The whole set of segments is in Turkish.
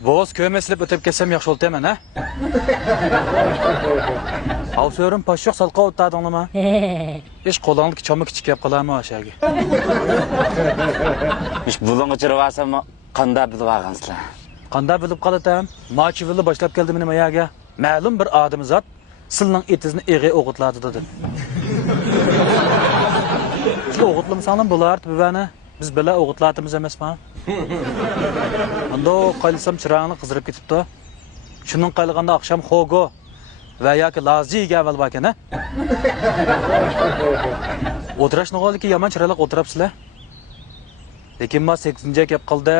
Boğaz köyme silip ötep kessem yaxşı oldu hemen ha? Al söylüyorum paşyok salqa otadın mı? Hiç kolanlık çamı küçük yap kalar mı aşağı? Hiç bulun uçurup alsam kanda bilip algansızlar. Qanda bilip qalatam. Maçı vili başlap geldi benim ayağa. Ma'lum bir adam zat silning etizini eğe o'g'itlardi dedi. Shu o'g'itlamsanlar bo'lardi bu bana. Biz bila o'g'itlatimiz emasmi? Ando qaylsam chirog'ini qizdirib ketibdi. Shuning qaylaganda oqshom xogo va yoki laziga avval bakana. O'tirashni qoliki yomon chiroyli o'tiribsizlar. Lekin ma 8-ga kelib qoldi.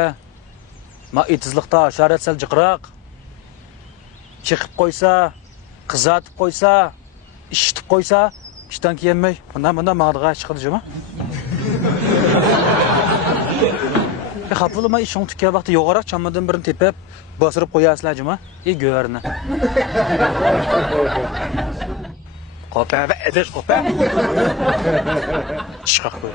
Ma etizlikda asharat sal jiqroq. Chiqib qo'ysa, qizatib qo'ysa, ishitib qo'ysa, ishdan kiyinmay, bundan mağdırğa chiqadi juma. Xapılma ishing tukka vaqti yo'g'aroq chammadan birini tepib, bosirib qo'yasizlar juma. Go'rni. Qopa va edish qopa. Chiqaq qo'y.